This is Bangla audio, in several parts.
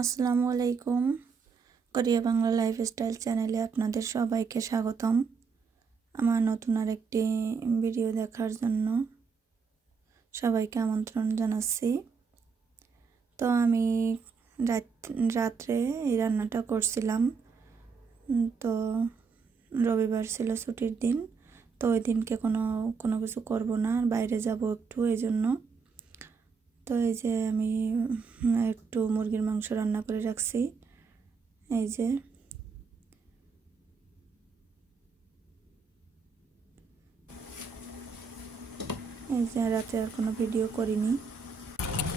আসসালামু আলাইকুম। কোরিয়া বাংলা লাইফস্টাইল চ্যানেলে আপনাদের সবাইকে স্বাগতম। আমার নতুন আরেকটি ভিডিও দেখার জন্য সবাইকে আমন্ত্রণ জানাচ্ছি। তো আমি রাত্রে এই রান্নাটা করছিলাম। তো রবিবার ছিল ছুটির দিন, তো ওই দিনকে কোনো কিছু করব না, বাইরে যাব একটু, এই জন্য। তো এই যে আমি একটু মুরগির মাংস রান্না করে রাখছি। এই যে রাতে আর কোনো ভিডিও করিনি।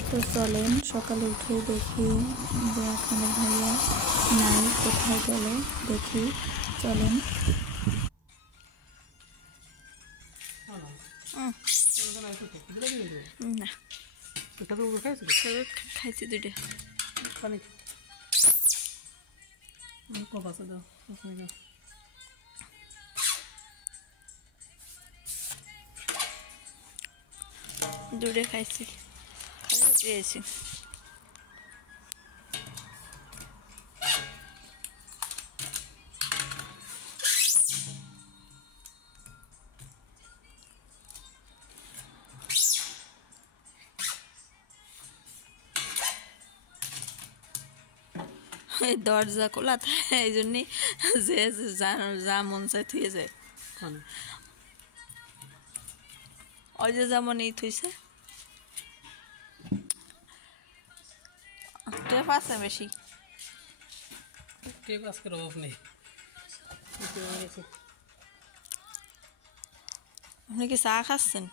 তো চলেন সকালে উঠে দেখি যে আপনাদের ভাইয়া নাই, কোথায় গেল দেখি। চলেন। না খাইছি দুইটা দুটো খাইছি, খেয়েছি। দরজা খোলা থাকে, এই জন্যই যে যা মন চায় থুয়ে যায়। ওই যে যেমন এই থুইছে, টেপ আছে বেশি। টেপ আজকের অভাব নেই। আপনি কি চা খাচ্ছেন?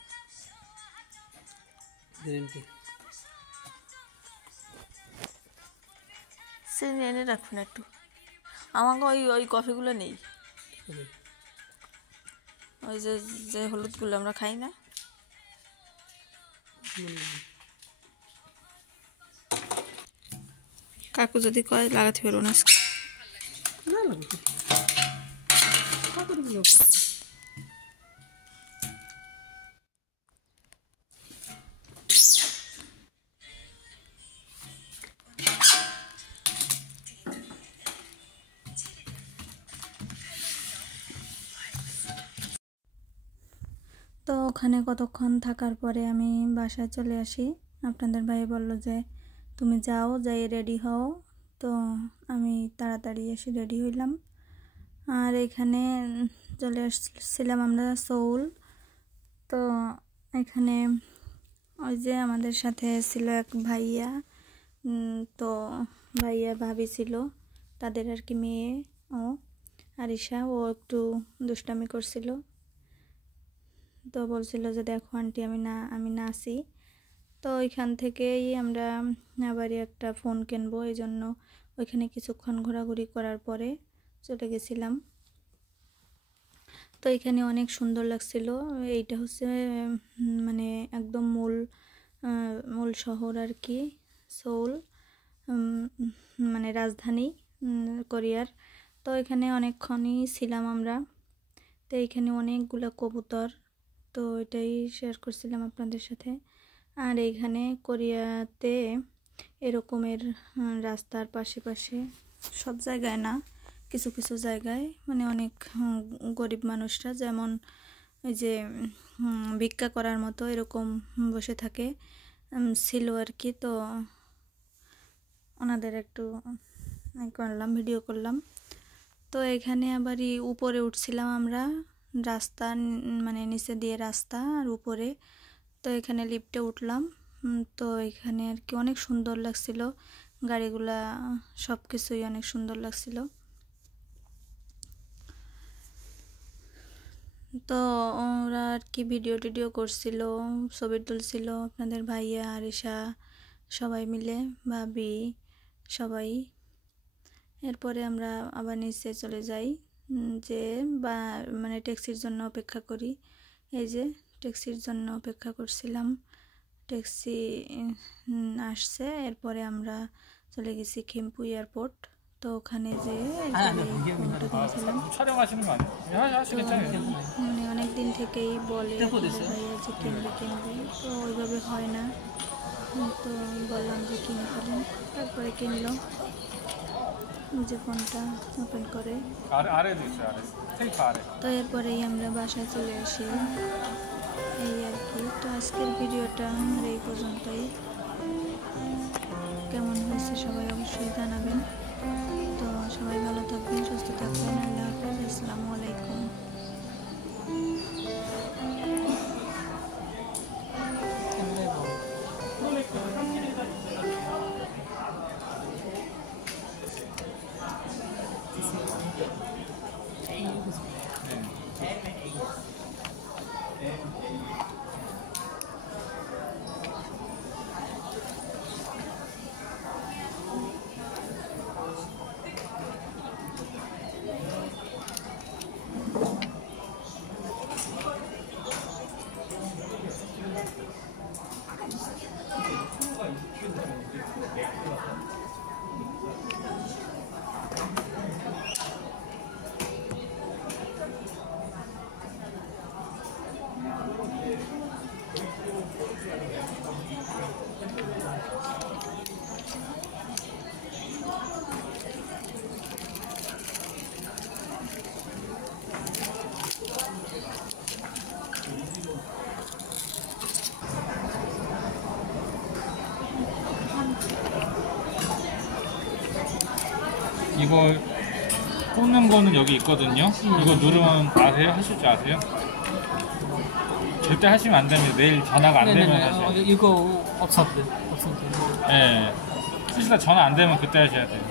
চিনি এনে রাখবেন একটু। আমাকে ওই কফিগুলো নেই, ওই যে হলুদগুলো আমরা খাই না। কাকু যদি কয় লাগাতে পারবো না। তো ওখানে কতক্ষণ থাকার পরে আমি বাসায় চলে আসি। আপনাদের ভাই বলল যে তুমি যাও, যাই রেডি হও। তো আমি তাড়াতাড়ি এসে রেডি হইলাম। আর এখানে চলে আসছিলাম আমরা সৌল। তো এখানে ওই যে আমাদের সাথে ছিল এক ভাইয়া, তো ভাইয়া ভাবি ছিল, তাদের আর কি মেয়ে ও আরিশা, ও একটু দুষ্টামি করছিল। তো বলছিল যে দেখো আন্টি আমি নাচি। তো ওইখান থেকেই আমরা আবারই একটা ফোন কিনবো, এই জন্য ওইখানে কিছুক্ষণ ঘোরাঘুরি করার পরে চলে গেছিলাম। তো এখানে অনেক সুন্দর লাগছিল। এইটা হচ্ছে মানে একদম মূল শহর আর কি, সৌল, মানে রাজধানী কোরিয়ার। তো এখানে অনেকক্ষণই ছিলাম আমরা। তো এখানে অনেকগুলো কবুতর, তো এটাই শেয়ার করছিলাম আপনাদের সাথে। আর এইখানে কোরিয়াতে এরকমের রাস্তার পাশে সব জায়গায় না, কিছু কিছু জায়গায় মানে অনেক গরিব মানুষরা যেমন ওই যে ভিক্ষা করার মতো এরকম বসে থাকে ছিল আর কি। তো ওনাদের একটু ভিডিও করলাম। তো এখানে আবারই উপরে উঠছিলাম আমরা, রাস্তা মানে নিচে দিয়ে রাস্তা আর উপরে। তো এখানে লিফটে উঠলাম। তো এখানে আর কি অনেক সুন্দর লাগছিল, গাড়িগুলা সব কিছুই অনেক সুন্দর লাগছিল। তো ওরা আর কি ভিডিও টিডিও করছিল, ছবি তুলছিল আপনাদের ভাইয়া আরিশা সবাই মিলে, ভাবি সবাই। এরপরে আমরা আবার নিচে চলে যাই, যে মানে ট্যাক্সির জন্য অপেক্ষা করি। এই যে ট্যাক্সির জন্য অপেক্ষা করছিলাম, ট্যাক্সি আসছে। এরপরে আমরা চলে গেছি খিম্পু এয়ারপোর্ট। তো ওখানে যে মানে অনেক দিন থেকেই বলে ভাইয়া যে কিনবে, তো ওইভাবে হয় না। তো বললাম যে কিনে ফেলেন। তারপরে করে কিনলো যে ফোনটা ওপেন করে। তো এরপরেই আমরা বাসায় চলে আসি, এই আর কি। তো আজকের ভিডিওটা আমার এই পর্যন্তই। কেমন হয়েছে সবাই অবশ্যই জানাবেন। তো সবাই ভালো থাকবেন, সুস্থ থাকবেন। আল্লাহ হাফেজ, আসসালামু আলাইকুম। 이거 꽂는 거는 여기 있거든요. 이거 누르면 아세요? 하실 줄 아세요? 절대 하시면 안 됩니다. 내일 전화가 안 되면 하셔야 돼요. 이거 없었대. 네. 쓰시다 전화 안 되면 그때 하셔야 돼요.